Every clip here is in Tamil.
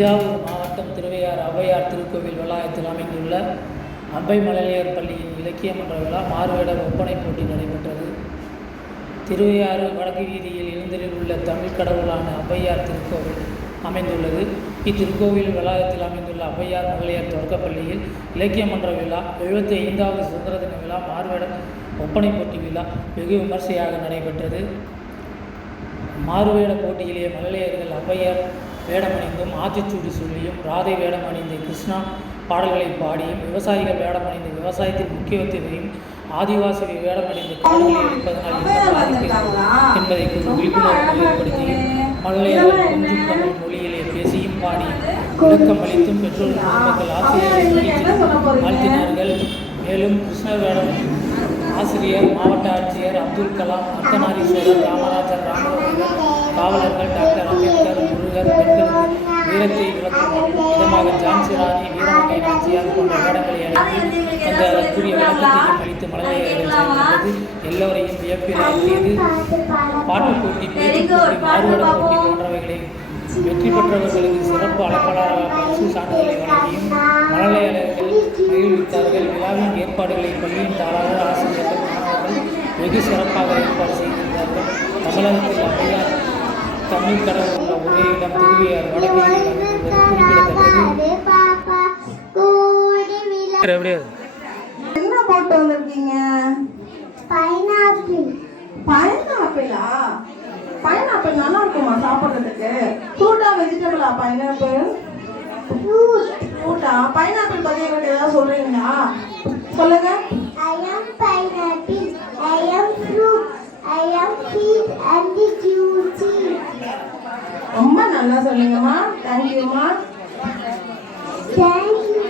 தஞ்சாவூர் மாவட்டம் திருவையாறு ஔவையார் திருக்கோவில் வளாகத்தில் அமைந்துள்ள அம்பை மழலையர் பள்ளியின் இலக்கிய மன்ற விழா மாறுவேட ஒப்பனை போட்டி நடைபெற்றது. திருவையாறு வடக்கு வீதியில் எழுந்தரில் உள்ள தமிழ் கடவுளான ஔவையார் திருக்கோவில் அமைந்துள்ளது. இத்திருக்கோவில் வளாகத்தில் அமைந்துள்ள ஔவையார் மகளிர் தொடக்கப்பள்ளியில் இலக்கிய மன்ற விழா 75வது சுதந்திர தின விழா மாறுவேட ஒப்பனை போட்டி விழா வெகு விமர்சையாக நடைபெற்றது. மாறுவேட போட்டியிலேயே மழலையர்கள் ஔவையார் வேடமணிந்தும் ஆத்திச்சூடி சொல்லியும் ராதை வேடமணிந்து கிருஷ்ணா பாடல்களை பாடியும் விவசாயிகள் வேடமணிந்து விவசாயத்தின் முக்கியத்துவத்தையும் ஆதிவாசி வேடமணிந்து காடுகளை எடுப்பதனால் என்பதை விழிப்புணர்வு ஏற்படுத்தியும் மழலையர்கள் கொஞ்சம் தமிழ் மொழியிலே பேசியும் பாடியும் விளக்கம் அளித்தும் பெற்றோர் மக்கள் ஆசிரியர்கள் வாழ்த்தினார்கள். மேலும் கிருஷ்ண வேடம் ஆசிரியர் மாவட்ட ஆட்சியர் அப்துல் கலாம், அர்த்தநாரீஸ்வரர், காமராஜர், ராமலிங்கர், காவலர்கள், டாக்டர் அம்பேத்கர், முருகர், பெண்களுக்கு வீரத்தை விளக்கும் விதமாக ஜான்சி ராணி, வீரமங்கை நாச்சியார் போன்ற வேடங்களை அழைத்து அந்த அதற்குரிய விளக்கத்தையும் அளித்து மழலையர்கள் சேர்ந்தது எல்லோரையும் வியப்பில் ஆழ்த்தியது. பாட்டு போட்டி, பேச்சு போட்டி, மாறுவேட போட்டி போன்றவைகளை வெற்றி பெற்றவர்களுக்கு சிறப்பு அழைப்பாளராக பரிசு சான்றிதழை வழங்கியும் மழலையர்கள் மகிழ்வித்தார்கள். விழாவின் ஏற்பாடுகளை பள்ளியின் தாளாளர், ஆசிரியர்கள், மாணவர்கள் வெகு சிறப்பாக ஏற்பாடு செய்திருந்தார்கள். தமிழகத்தில் ஔவையார் தமிழ் கடவுள் உள்ள ஒரே இடம் திருவையாறு வடக்கு குறிப்பிடத்தக்கது. என்ன போட்டு வந்திருக்கீங்க? பைனாப்பிள். பைனாப்பிளா? பைனாப்பிள் நல்லா இருக்குமா சாப்பிட்றதுக்கு? ஃப்ரூட்டா வெஜிடபிளா பைனாப்பிள்? ஃப்ரூட்டா? பைனாப்பிள் பத்தி எனக்கு ஏதாவது சொல்றீங்களா? சொல்லுங்க. I am pineapple. I am fruit. I am sweet and juicy. ரொம்ப நல்லா சொன்னீங்கம்மா. தேங்க்யூம்மா. Thank you.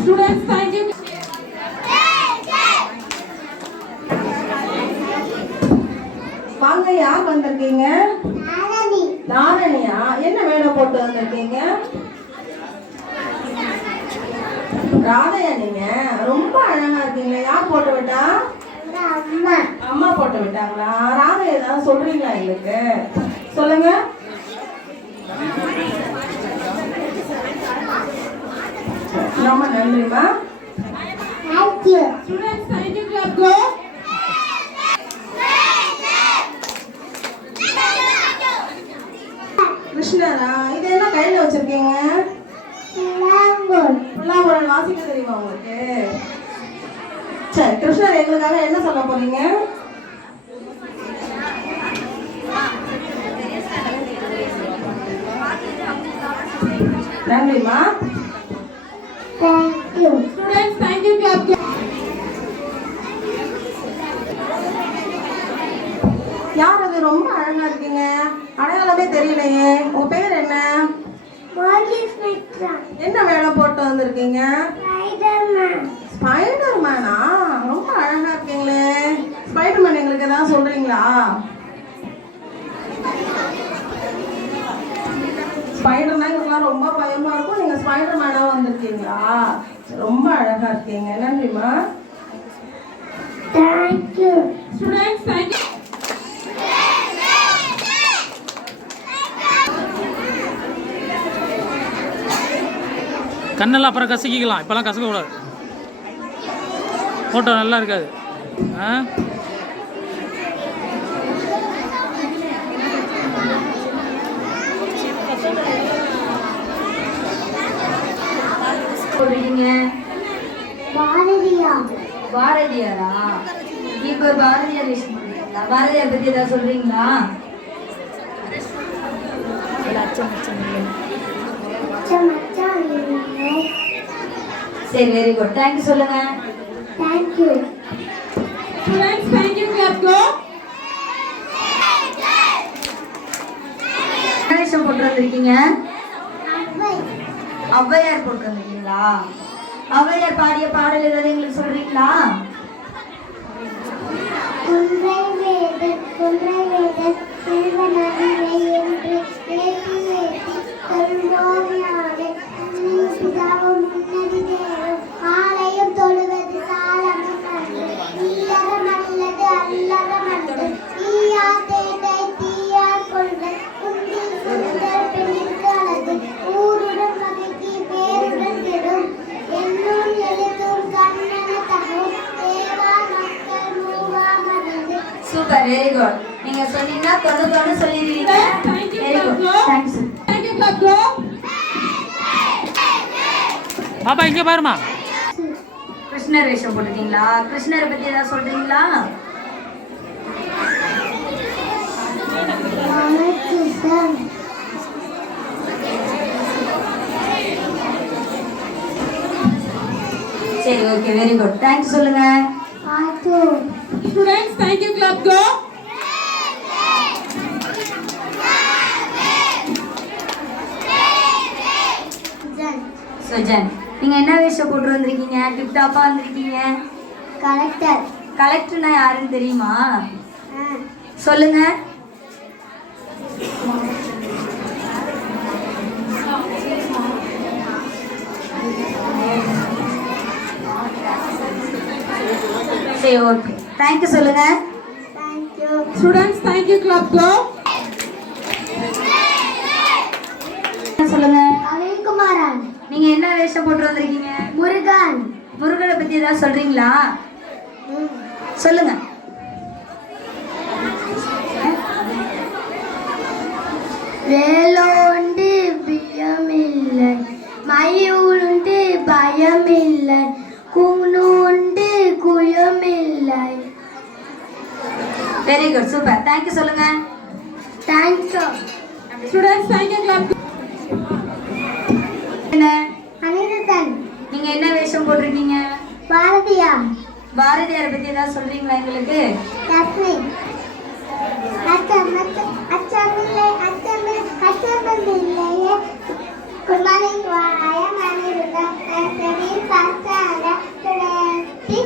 Students, thank you. வாங்க, யார் வந்திருக்கீங்க? நாரணி. நாரணியா? என்ன வேடம் போட்டு வந்திருக்கீங்க? ராதையா? நீங்க ரொம்ப அழகா இருக்கீங்க. யார் போட்டு விட்டா? அம்மா. அம்மா போட்டு விட்டாங்களா? ராதை ஏதாவது சொல்றீங்களா எங்களுக்கு? சொல்லுங்க. ரொம்ப நன்றிமா. Thank you. Students, thank you. Clap go. கிருஷ்ணரா? இது என்ன கையில வச்சிருக்கீங்க? புல்லாங்குழல் வாசிக்க தெரியுமா உங்களுக்கு? சரி, கிருஷ்ணர் எங்களுக்காக என்ன சொல்ல போறீங்க? நன்றிமா. Thank you. Students, thank you. Clap. யார் அது? ரொம்ப அழகா இருக்கீங்க. அடையாளமே தெரியலையே. உங்க பேர் என்ன? என்ன வேலை போட்டு வந்திருக்கீங்க? ஸ்பைடர்மேனா? ரொம்ப அழகா இருக்கீங்களே. ஸ்பைடர்மேன் எங்களுக்கு ஏதாவது சொல்றீங்களா? ஸ்பைடர்னா எங்களுக்குலாம் ரொம்ப பயமா இருக்கும். நீங்க ஸ்பைடர்மேனா வந்திருக்கீங்களா? ரொம்ப அழகா இருக்கீங்க. நன்றிமா. Thank you. Students, thank you. கண்ணெல்லாம் அப்புறம் கசக்கிக்கலாம், இப்போலாம் கசக்கக்கூடாது. ஃபோட்டோ நல்லா இருக்காது. பாரதியாரா? இப்போ பாரதியார் விஷயம் பண்றீங்களா? பாரதியார் பத்தி ஏதாவது சொல்றீங்களா? சரி, வெரி குட். Thank you. சொல்லுங்க. Thank you. Students, thank you. Clap go. என்ன விஷயம் போட்டு வந்திருக்கீங்க? ஔவையார் போட்டு வந்திருக்கீங்களா? ஔவையார் பாடிய பாடல் ஏதாவது எங்களுக்கு சொல்றீங்களா? குன்றை வேத செல்வனே என்று ஏற்றி ஏற்றி சொல்வோமே பிதாவும் முன்னதி தேவம் ஆலயம் தொழுவது சாலமும் அன்று நீலகம் அல்லது அல்லறம் அன்று நீயா தேனை தீயார் கொள்வன் உந்தி சுந்தர் பெண்ணிற்கு அழகு ஊருடன் சூப்பர், வெரி குட். நீங்க சொன்னீங்கன்னா தொண்ணு சொல்லிடுவீங்க. Very good, thanks. பாப்பா இங்க பாருமா. கிருஷ்ணர் வேஷம் போட்டுட்டீங்களா? கிருஷ்ணரை பத்தி ஏதாவது சொல்றீங்களா? சரி, ஓகே, வெரி குட், தேங்க்ஸ் சொல்லுங்க. ஸ்டூடெண்ட்ஸ் தேங்க் யூ கிளப் கோ. சுஜன், நீங்க என்ன வேஷம் போட்டு வந்திருக்கீங்க? டிப் டாப்பா வந்திருக்கீங்க. கலெக்டர். கலெக்டர்னா யாருன்னு தெரியுமா? சொல்லுங்க. சரி, ஓகே, தேங்க்யூ சொல்லுங்க. Thank you. Students thank you clap கோ. சொல்லுங்க. அனில்குமாரன். நீங்க என்ன வேஷம் போட்டு வந்திருக்கீங்க? முருகன். முருகனை பத்தி ஏதாவது சொல்றீங்களா? சொல்லுங்க. வேலோண்டு பியமில்லை, மயூருண்டு பயமில்லை, குணுண்டு குயமில்லை. வெரி குட், சூப்பர், தேங்க்யூ சொல்லுங்க. Thank you. Students thank you club. Aniruddhan. நீங்க என்ன வேஷம் போட்டிருக்கீங்க? பாரதியார். பாரதியாரை பத்தி ஏதாவது சொல்றீங்களா எங்களுக்கு? லக்ஷ்மி. அச்சமில்லை அச்சமில்லையே. Good morning. I am Aniruddha. I am studying first standard. Today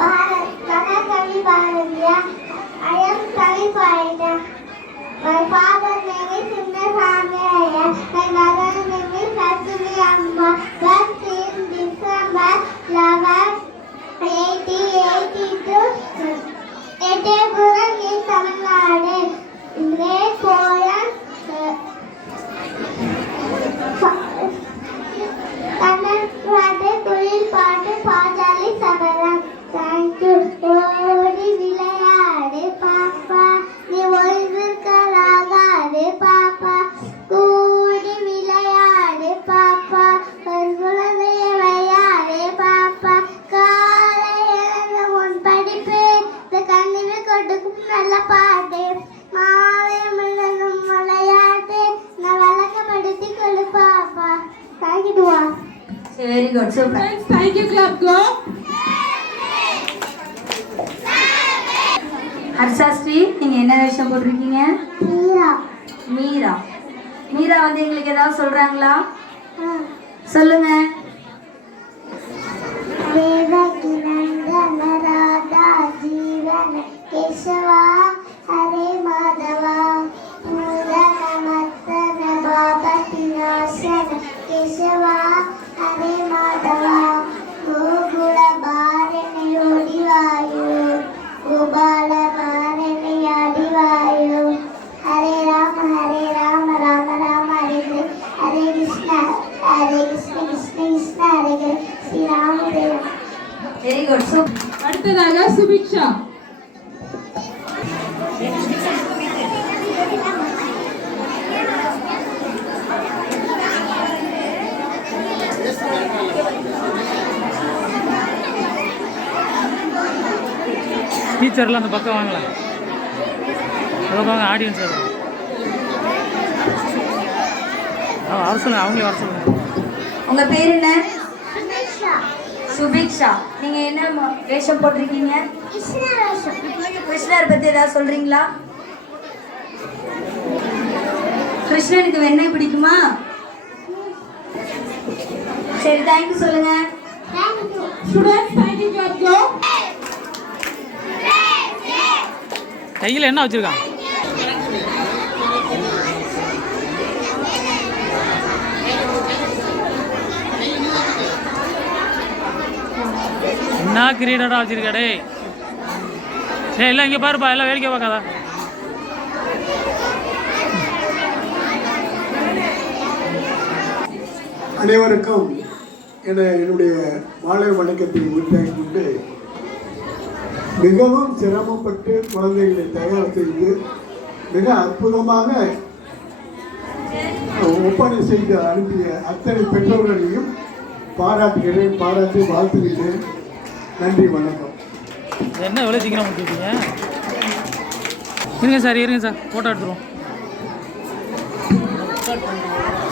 Mahakavi Bharatiya. I am qualified. My father's name is Sundaswamy Iyer. My mother's name is Lakshmi Amma. Birth in December 11, 1882. Ettayapuram in Tamil Nadu. Great poem. Kannad பாட்டு, குயில் பாட்டு, பாஞ்சாலி சபதம். Thank you. ஓடி விளையாடு பாப்பா, நீ ஓய்விற்கலாகாது பாப்பா. கூடி விளையாடு பாப்பா, ஒரு குழந்தையை விளையாடு பாப்பா. காலை எழுந்த உன் படிப்பு, இந்த கண்ணில் கொடுக்கும் நல்ல பாட்டு. மாலை முழுதும் விளையாட்டு, நான் விளக்கப்படுத்தி கொடு பாப்பா. தாங்கிடுவா. Very good, super. Students thank you clap கோ. ஹர்ஷாஸ்ரீ, நீங்க என்ன வேஷம் போட்டிருக்கீங்க? மீரா. மீரா. மீரா வந்து எங்களுக்கு ஏதாவது சொல்றாங்களா? சொல்லுங்க. தேவகி நந்தன ராதா ஜீவன கேசவா ஹரே மாதவா பூரண மத்தன பாபதி நாசன கேசவா ஹரே மாதவா கோகுல பாரணி ஓடிவாயு கோபால பாரணி ஆடிவாயு ஹரே ராம ராம ராம ஹரே கிருஷ்ண கிருஷ்ண கிருஷ்ண ஹரே ஹரே ஸ்ரீராமதேவ. Very good, super. அடுத்ததாக சுபிக்ஷா. டீச்சர்லாம் அந்த பக்கம் வாங்கலாம். வாங்க, ஆடியன்ஸ் வர சொல்லுங்க, அவங்களே வர சொல்லுங்க. உங்க பேர் என்ன? சுபிக்ஷா. நீங்க என்ன வேஷம் போட்டிருக்கீங்க? கிருஷ்ணர் பத்தி ஏதாவது சொல்றீங்களா? கிருஷ்ணனுக்கு வெண்ணெய் பிடிக்குமா? சரி, தேங்க்யூ சொல்லுங்க. ஸ்டூடெண்ட்ஸ் தேங்க் யூ கிளப் கோ. கையில் என்ன வச்சிருக்கான்? என்ன கிரீடடா வச்சிருக்கடே. எல்லாம் இங்கே பாருப்பா, எல்லாம் வேடிக்கை பார்க்காதா. அனைவருக்கும் என்னுடைய மாலை வணக்கத்தை உரித்தாக்கி கொண்டு மிகவும் சிரமப்பட்டு குழந்தைகளை தயார் செய்து மிக அற்புதமாக ஒப்பனை செய்து அனுப்பிய அத்தனை பெற்றோர்களையும் பாராட்டுகிறேன், பாராட்டி வாழ்த்துகிறேன். நன்றி, வணக்கம். என்ன எவ்வளோ சீக்கிரம் முடிச்சுட்டீங்க? இருங்க சார் ஃபோட்டோ எடுத்துருவோம்.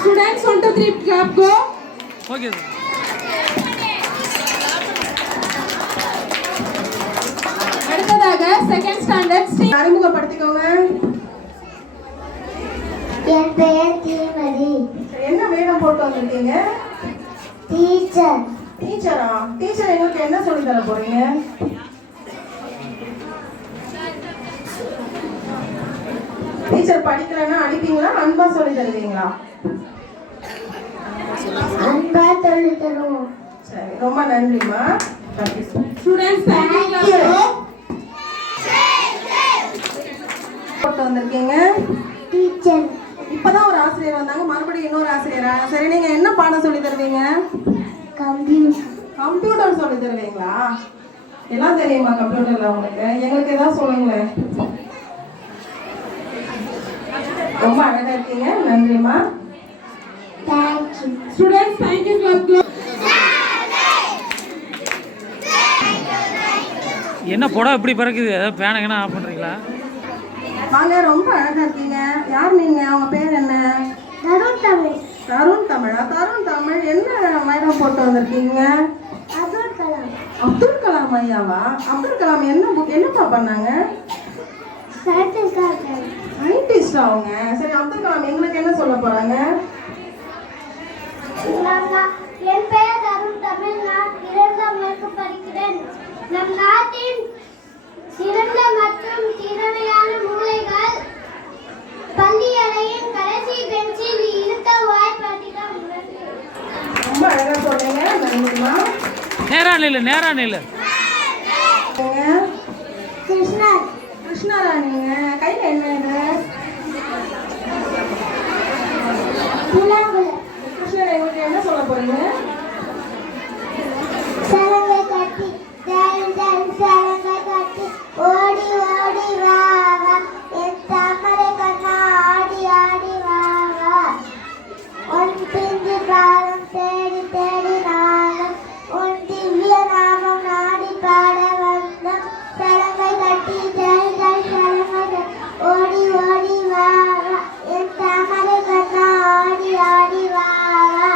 Students 1 2 3 clap go. Okay sir. அடுத்ததாக செகண்ட் ஸ்டாண்டர்ட் அறிமுகப்படுத்திக்கோங்க. என் பெயர் தீமதி. என்ன வேடம் போட்டு வந்திருக்கீங்க? டீச்சர். டீச்சரா? டீச்சர் எங்களுக்கு என்ன சொல்லி தர போறீங்க? டீச்சர் படிக்கலன்னா அடிப்பீங்களா, அன்பா சொல்லி தருவீங்களா? அன்பா சொல்லி தருவோம். சரி, ரொம்ப நன்றிமா. Students thank you. போட்டு வந்திருக்கீங்க. டீச்சர். இப்பதான் ஒரு ஆசிரியர் வந்தாங்க, மறுபடியும் இன்னொரு ஆசிரியரா? சரி, நீங்க என்ன பாடம் சொல்லி தருவீங்க? கம்ப்யூட்டர். கம்ப்யூட்டர் சொல்லி தருவீங்களா? எல்லாம் தெரியுமா கம்ப்யூட்டர்ல உங்களுக்கு? எங்களுக்கு ஏதாவது சொல்லுங்களேன். ரொம்ப அழகா இருக்கீங்க, நன்றிமா. தேங்க்யூ. Students thank you class. என்ன புடவை இப்படி பிறக்குது? ஏதாவது பேனங்கன்னா ஆஃப் பண்ணுறீங்களா? வாங்க, ரொம்ப அழகா இருக்கீங்க. யார் நீங்க? அவங்க பேர் என்ன? தருண் தமிழ். தருண் தமிழா? தருண் தமிழ் என்ன வேடம் போட்டு வந்திருக்கீங்க? அப்துல் கலாம். அப்துல் கலாம் ஐயாவா? அப்துல் கலாம் என்னப்பா பண்ணாங்க? சயின்டிஸ்ட் அவங்க. சரி, அப்துல் கலாம் எங்களுக்கு என்ன சொல்ல போறாங்க? என் பெயர் தருண் தமிழ். நான் 2ஆம் வகுப்பு படிக்கிறேன். நம் நாட்டின் சிறந்த மற்றும் திறமையான மூளைகள் பள்ளி அறையின் கடைசி பெஞ்சில் இருக்க வாய்ப்பதிகம் உள்ளது. ரொம்ப அழகா சொன்னீங்க, நன்றிமா. நேரா நில்லு. கிருஷ்ணர். கிருஷ்ணரா நீங்க? கையில என்ன இது? புலங்குழல். கிருஷ்ணர் எங்களுக்கு என்ன சொல்ல போறீங்க? சலங்கை கட்டி சலங்கை கட்டி ஓடி ஓடி வா வா, என் தாமரை கண்ணா ஆடி ஆடி வா வா, உன் பிஞ்சு பாதம் தேடி தேடி நானும் உன் திவ்ய நாமம் நாடி பாட வந்தோம். சலங்கை கட்டி சலங்கை ஓடி ஓடி வா வா, என் தாமரை கண்ணா ஆடி ஆடி வா வா.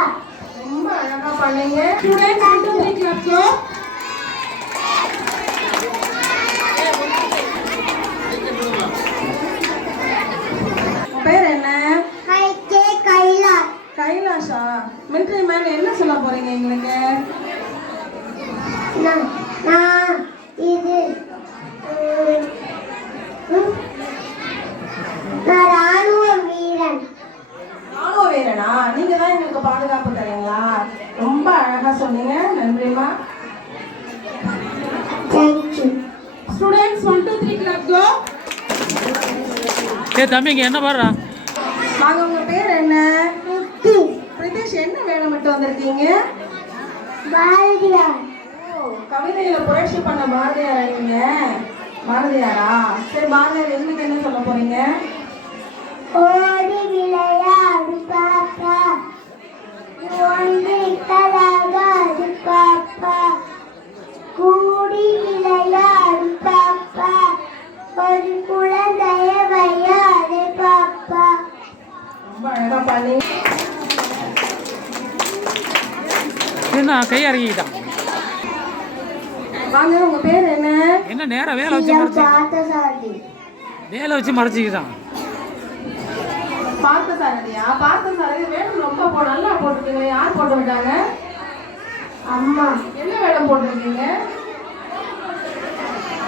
ரொம்ப அழகா பண்ணீங்க. Students 1 2 3 clap go. பேர் என்ன? கைலாஷ். கைலாஷா? மிலிட்டரி மேன் என்ன சொல்ல போறீங்க எங்களுக்கு? நான் இது நான் ராணுவ வீரன். ராணுவ வீரனா? நீங்க தான் எங்களுக்கு பாதுகாப்பு தரீங்களா? ரொம்ப அழகா சொன்னீங்க, நன்றிமா. தேங்க்யூ. Students 1 2 3 clap go. தம்பி இங்கே என்ன பாடுறா? வாங்க, உங்க பேர் என்ன? பிரதேஷ். என்ன வேடம் மட்டும் வந்திருக்கீங்க? பாரதியார். கவிதையில புரட்சி பண்ண பாரதியாரா நீங்க? பாரதியாரா? சரி, பாரதியார் எங்களுக்கு என்ன சொல்ல போறீங்க? ஓடி விளையாடு பாப்பா, ஒன்று விட்டலாகாது பாப்பா, கூடி விளையாடு பாப்பா, ஒரு குழந்தைய வையாடு பாப்பா. ரொம்ப அழகா பண்ணீங்க. என்ன கை இறங்கிக்கிட்டான்? வாங்க, உங்க பேர் என்ன? என்ன நேரம் வேலை வச்சு பார்த்தசாரதி. மறைச்சிக்கிட்டான்? பார்த்தசாரதியா? பார்த்தசாரதி வேடம் ரொம்ப நல்லா போட்டிருக்கீங்க. யார் போட்டு விட்டாங்க? அம்மா. என்ன வேடம் போட்டிருக்கீங்க?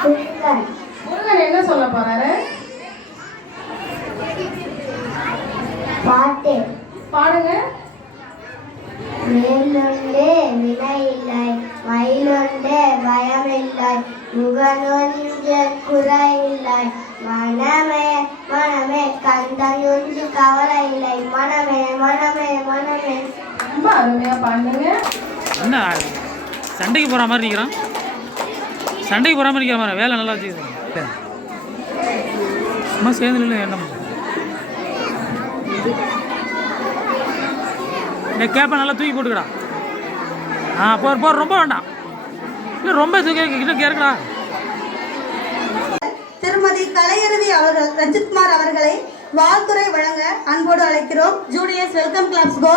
முருகன். முருகன் என்ன சொல்ல போறாரு? பாட்டு பாடுங்க. மேலுண்டு வினையில்லை, மயிலுண்டு பயமில்லை, முகனொன்று குறையில்லை, மனமே மனமே கந்தனொன்று கவலை இல்லை, மனமே மனமே மனமே. ரொம்ப அருமையா பாடுங்க. என்ன சண்டைக்கு போகிற மாதிரி நிற்கிறான்? சண்டைக்கு பராமரிக்கிற மாதிரி வேலை நல்லா வச்சுக்கிறேன். சும்மா சேர்ந்து இல்லை என்ன கேப்பை நல்லா தூக்கி போட்டுக்கடா. போர் ரொம்ப வேண்டாம், இல்லை ரொம்ப இன்னும் கேட்கடா. திருமதி கலையருவி அவர்கள் ரஞ்சித்குமார் அவர்களை வாழ்த்துறை வழங்க அன்போடு அழைக்கிறோம். Juniors welcome clubs go.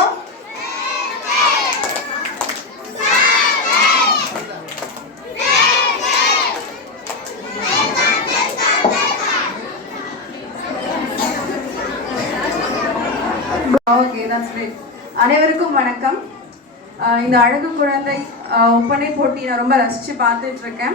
Okay, that's great. அனைவருக்கும் வணக்கம். இந்த அழகு குழந்தை ஒப்பனை போட்டி நான் ரொம்ப ரசித்து பார்த்துட்டு இருக்கேன்.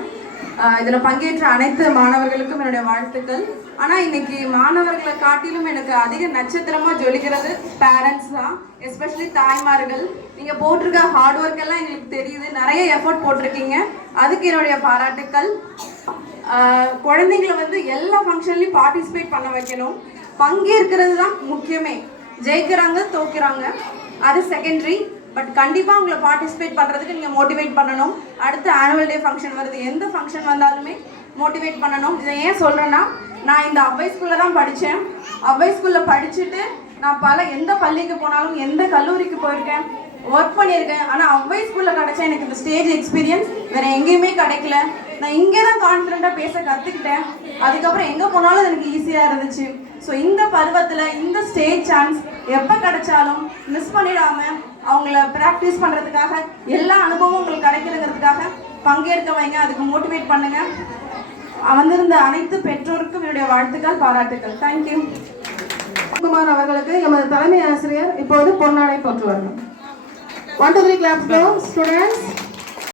இதில் பங்கேற்ற அனைத்து மாணவர்களுக்கும் என்னுடைய வாழ்த்துக்கள். ஆனால் இன்னைக்கு மாணவர்களை காட்டிலும் எனக்கு அதிக நட்சத்திரமாக ஜொலிக்கிறது பேரண்ட்ஸ் தான், எஸ்பெஷலி தாய்மார்கள். நீங்கள் போட்டிருக்க ஹார்ட் ஒர்க் எல்லாம் எங்களுக்கு தெரியுது, நிறைய எஃபோர்ட் போட்டிருக்கீங்க, அதுக்கு என்னுடைய பாராட்டுக்கள். குழந்தைங்களை வந்து எல்லா ஃபங்க்ஷன்லையும் பார்ட்டிசிபேட் பண்ண வைக்கணும். பங்கேற்கிறது தான் முக்கியமே. ஜெயிக்கிறாங்க தோக்குறாங்க அது செகண்டரி, பட் கண்டிப்பாக உங்களை பார்ட்டிசிபேட் பண்ணுறதுக்கு நீங்கள் மோட்டிவேட் பண்ணணும். அடுத்து ஆனுவல் டே ஃபங்க்ஷன் வருது, எந்த ஃபங்க்ஷன் வந்தாலுமே மோட்டிவேட் பண்ணணும். இதை ஏன் சொல்கிறேன்னா, நான் இந்த அவ்வை ஸ்கூலில் தான் படித்தேன். அவ்வை ஸ்கூலில் படிச்சுட்டு நான் எந்த பள்ளிக்கு போனாலும் எந்த கல்லூரிக்கு போயிருக்கேன், ஒர்க் பண்ணியிருக்கேன். ஆனால் அவ்வை ஸ்கூலில் கிடைச்ச எனக்கு இந்த ஸ்டேஜ் எக்ஸ்பீரியன்ஸ் வேறு எங்கேயுமே கிடைக்கல. நான் இங்கே தான் கான்ஃபிடென்ட்டாக பேச கற்றுக்கிட்டேன். அதுக்கப்புறம் எங்கே போனாலும் எனக்கு ஈஸியாக இருந்துச்சு. ஸோ இந்த பருவத்தில் இந்த ஸ்டேஜ் சான்ஸ் எப்போ கிடைச்சாலும் மிஸ் பண்ணிடாமல் அவங்கள ப்ராக்டிஸ் பண்ணுறதுக்காக எல்லா அனுபவமும் உங்களுக்கு கிடைக்கிறதுக்காக பங்கேற்க வைங்க, அதுக்கு மோட்டிவேட் பண்ணுங்கள். வந்திருந்த அனைத்து பெற்றோருக்கும் என்னுடைய வாழ்த்துக்கள், பாராட்டுக்கள். தேங்க்யூ. குமார் அவர்களுக்கு எமது தலைமை ஆசிரியர் இப்போது பொன்னாடை போற்றுவார்கள். 1 2 3 கிளாப்ஸ் ஸ்டூடெண்ட்ஸ்.